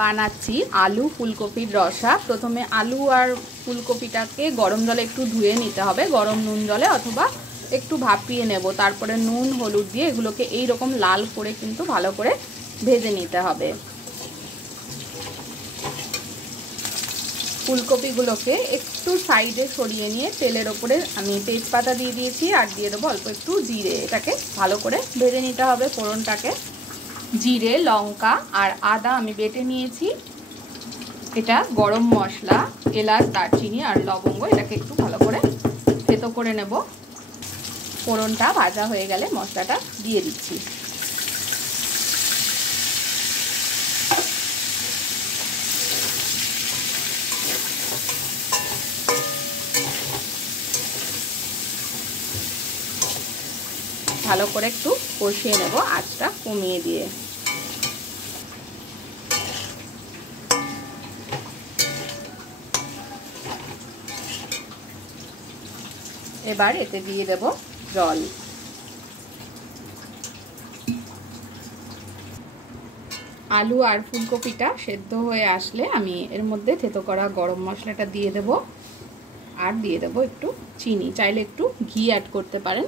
বানাচ্ছি আলু ফুলকপির রসা। প্রথমে আলু আর ফুলকপিটাকে গরম জলে একটু ধুয়ে নিতে হবে, গরম নুন জলে, অথবা একটু ভাপিয়ে নেব। তারপরে নুন হলুদ দিয়ে এগুলোকে এই রকম লাল করে কিন্তু ভালো করে ভেজে নিতে হবে। ফুলকপিগুলোকে একটু সাইডে সরিয়ে নিয়ে তেলের ওপরে আমি তেজপাতা দিয়ে দিয়েছি আর দিয়ে দেবো অল্প একটু জিরে। এটাকে ভালো করে ভেজে নিতে হবে ফোড়নটাকে। জিরে, লঙ্কা আর আদা আমি বেটে নিয়েছি। এটা গরম মশলা, এলাচ, দারচিনি আর লবঙ্গ, এটাকে একটু ভালো করে থেতো করে নেব। ফোড়নটা ভাজা হয়ে গেলে মশলাটা দিয়ে দিচ্ছি। ভালো করে একটু কষিয়ে নেব আঁচটা কমিয়ে দিয়ে। এবার এতে দিয়ে দেব জল। আলু আর ফুলকপিটা সেদ্ধ হয়ে আসলে আমি এর মধ্যে থেতো করা গরম মশলাটা দিয়ে দেব আর দিয়ে দেব একটু চিনি। চাইলে একটু ঘি অ্যাড করতে পারেন।